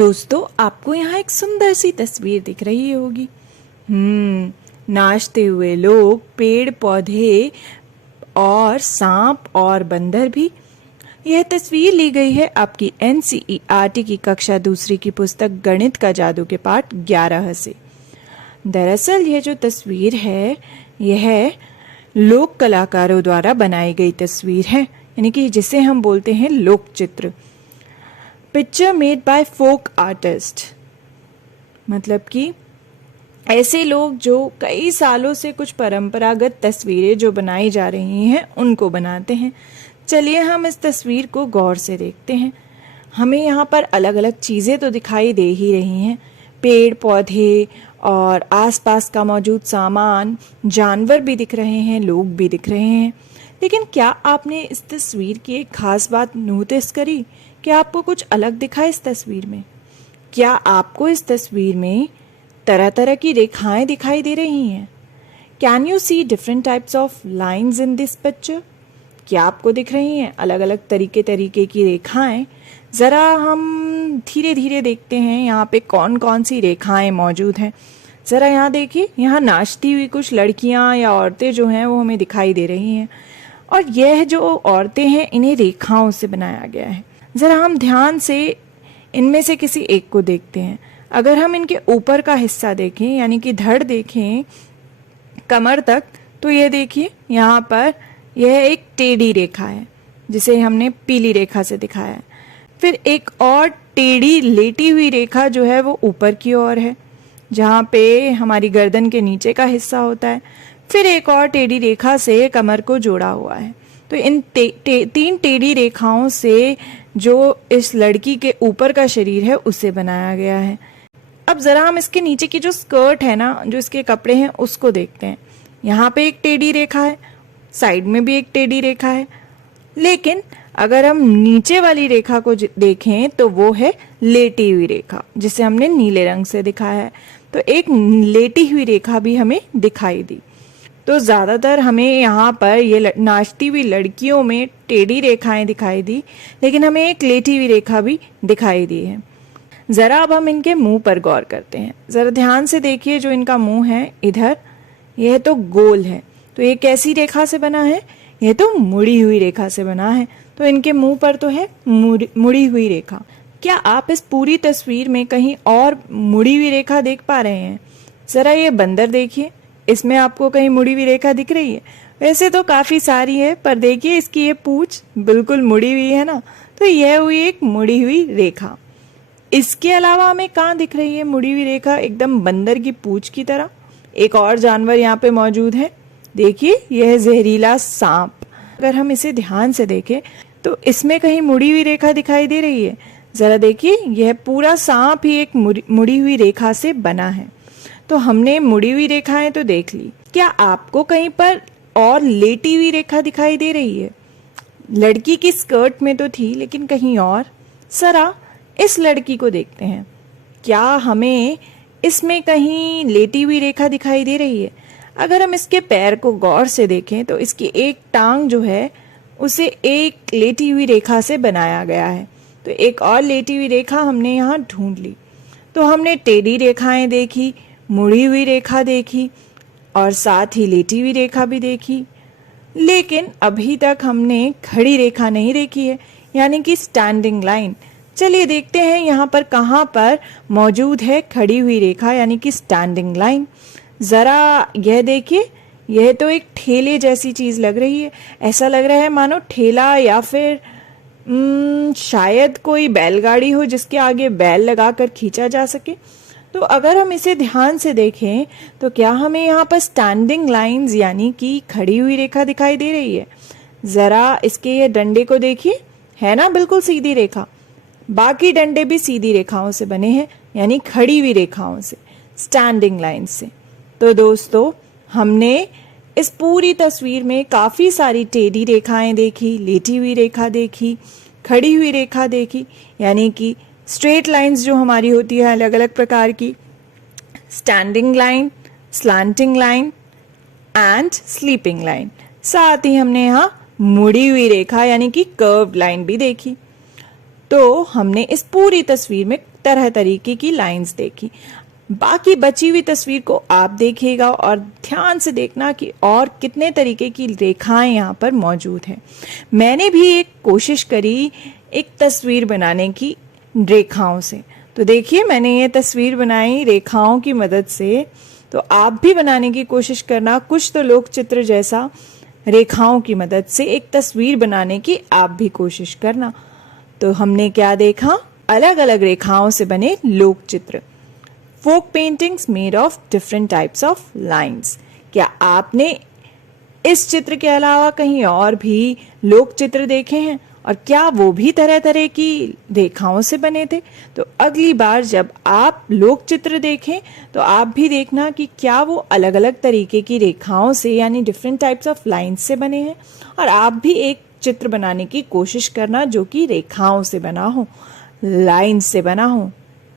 दोस्तों, आपको यहाँ एक सुंदर सी तस्वीर दिख रही होगी। नाचते हुए लोग, पेड़ पौधे और सांप और बंदर भी। यह तस्वीर ली गई है आपकी NCERT की कक्षा दूसरी की पुस्तक गणित का जादू के पाठ 11 से। दरअसल यह जो तस्वीर है यह लोक कलाकारों द्वारा बनाई गई तस्वीर है, यानी कि जिसे हम बोलते हैं लोक चित्र। Picture made by folk artist, मतलब कि ऐसे लोग जो कई सालों से कुछ परंपरागत तस्वीरें जो बनाई जा रही हैं उनको बनाते हैं। चलिए हम इस तस्वीर को गौर से देखते हैं। हमें यहाँ पर अलग अलग चीज़ें तो दिखाई दे ही रही हैं, पेड़ पौधे और आसपास का मौजूद सामान, जानवर भी दिख रहे हैं, लोग भी दिख रहे हैं। लेकिन क्या आपने इस तस्वीर की एक खास बात नोटिस करी? क्या आपको कुछ अलग दिखा इस तस्वीर में? क्या आपको इस तस्वीर में तरह तरह की रेखाएं दिखाई दे रही हैं? Can you see different types of lines in this picture? क्या आपको दिख रही हैं अलग अलग तरीके की रेखाएं? ज़रा हम धीरे धीरे देखते हैं यहाँ पे कौन कौन सी रेखाएं मौजूद हैं। ज़रा यहाँ देखिए, यहाँ नाचती हुई कुछ लड़कियाँ या औरतें जो हैं वो हमें दिखाई दे रही हैं, और यह जो औरतें हैं इन्हें रेखाओं से बनाया गया है। ज़रा हम ध्यान से इनमें से किसी एक को देखते हैं। अगर हम इनके ऊपर का हिस्सा देखें, यानी कि धड़ देखें कमर तक, तो ये देखिए यहाँ पर यह एक टेढ़ी रेखा है जिसे हमने पीली रेखा से दिखाया है। फिर एक और टेढ़ी लेटी हुई रेखा जो है वो ऊपर की ओर है, जहाँ पे हमारी गर्दन के नीचे का हिस्सा होता है। फिर एक और टेढ़ी रेखा से कमर को जोड़ा हुआ है। तो इन तीन टेढ़ी रेखाओं से जो इस लड़की के ऊपर का शरीर है उसे बनाया गया है। अब ज़रा हम इसके नीचे की जो स्कर्ट है ना, जो इसके कपड़े हैं, उसको देखते हैं। यहाँ पे एक टेढ़ी रेखा है, साइड में भी एक टेढ़ी रेखा है, लेकिन अगर हम नीचे वाली रेखा को देखें तो वो है लेटी हुई रेखा, जिसे हमने नीले रंग से दिखाया है। तो एक लेटी हुई रेखा भी हमें दिखाई दी। तो ज़्यादातर हमें यहाँ पर ये नाचती हुई लड़कियों में टेढ़ी रेखाएं दिखाई दी, लेकिन हमें एक लेटी हुई रेखा भी दिखाई दी है। ज़रा अब हम इनके मुंह पर गौर करते हैं। ज़रा ध्यान से देखिए, जो इनका मुंह है इधर, यह तो गोल है। तो ये कैसी रेखा से बना है? यह तो मुड़ी हुई रेखा से बना है। तो इनके मुंह पर तो है मुड़ी हुई रेखा। क्या आप इस पूरी तस्वीर में कहीं और मुड़ी हुई रेखा देख पा रहे हैं? ज़रा ये बंदर देखिए, इसमें आपको कहीं मुड़ी हुई रेखा दिख रही है? वैसे तो काफ़ी सारी है, पर देखिए इसकी ये पूंछ बिल्कुल मुड़ी हुई है ना, तो यह हुई एक मुड़ी हुई रेखा। इसके अलावा हमें कहाँ दिख रही है मुड़ी हुई रेखा? एकदम बंदर की पूंछ की तरह एक और जानवर यहाँ पे मौजूद है। देखिए, यह जहरीला सांप। अगर हम इसे ध्यान से देखें तो इसमें कहीं मुड़ी हुई रेखा दिखाई दे रही है? जरा देखिए, यह पूरा सांप ही एक मुड़ी हुई रेखा से बना है। तो हमने मुड़ी हुई रेखाएं तो देख ली। क्या आपको कहीं पर और लेटी हुई रेखा दिखाई दे रही है? लड़की की स्कर्ट में तो थी, लेकिन कहीं और? जरा इस लड़की को देखते हैं, क्या हमें इसमें कहीं लेटी हुई रेखा दिखाई दे रही है? अगर हम इसके पैर को गौर से देखें तो इसकी एक टांग जो है उसे एक लेटी हुई रेखा से बनाया गया है। तो एक और लेटी हुई रेखा हमने यहाँ ढूंढ ली। तो हमने टेढ़ी रेखाएं देखी, मुड़ी हुई रेखा देखी और साथ ही लेटी हुई रेखा भी देखी, लेकिन अभी तक हमने खड़ी रेखा नहीं देखी है, यानी कि स्टैंडिंग लाइन। चलिए देखते हैं यहाँ पर कहाँ पर मौजूद है खड़ी हुई रेखा, यानी कि स्टैंडिंग लाइन। ज़रा यह देखिए, यह तो एक ठेले जैसी चीज़ लग रही है। ऐसा लग रहा है मानो ठेला या फिर शायद कोई बैलगाड़ी हो जिसके आगे बैल लगाकर खींचा जा सके। तो अगर हम इसे ध्यान से देखें तो क्या हमें यहाँ पर स्टैंडिंग लाइंस यानी कि खड़ी हुई रेखा दिखाई दे रही है? ज़रा इसके ये डंडे को देखिए, है ना बिल्कुल सीधी रेखा। बाकी डंडे भी सीधी रेखाओं से बने हैं, यानी खड़ी हुई रेखाओं से, स्टैंडिंग लाइन से। तो दोस्तों, हमने इस पूरी तस्वीर में काफ़ी सारी टेढ़ी रेखाएं देखी, लेटी हुई रेखा देखी, खड़ी हुई रेखा देखी, यानी कि स्ट्रेट लाइंस जो हमारी होती है अलग अलग प्रकार की, standing line, slanting line and sleeping line. साथ ही हमने यहाँ मुड़ी हुई रेखा यानी कि कर्व्ड लाइन भी देखी। तो हमने इस पूरी तस्वीर में तरह तरीके की लाइंस देखी। बाकी बची हुई तस्वीर को आप देखिएगा और ध्यान से देखना कि और कितने तरीके की रेखाएं यहाँ पर मौजूद हैं। मैंने भी एक कोशिश करी एक तस्वीर बनाने की रेखाओं से। तो देखिए मैंने ये तस्वीर बनाई रेखाओं की मदद से। तो आप भी बनाने की कोशिश करना कुछ तो लोक चित्र जैसा रेखाओं की मदद से एक तस्वीर बनाने की आप भी कोशिश करना। तो हमने क्या देखा? अलग अलग रेखाओं से बने लोक चित्र। Folk paintings made of different types of lines. क्या आपने इस चित्र के अलावा कहीं और भी लोक चित्र देखे हैं और क्या वो भी तरह तरह की रेखाओं से बने थे? तो अगली बार जब आप लोक चित्र देखें तो आप भी देखना कि क्या वो अलग अलग तरीके की रेखाओं से यानी डिफरेंट टाइप्स ऑफ लाइंस से बने हैं, और आप भी एक चित्र बनाने की कोशिश करना जो कि रेखाओं से बना हो, लाइन से बना हो।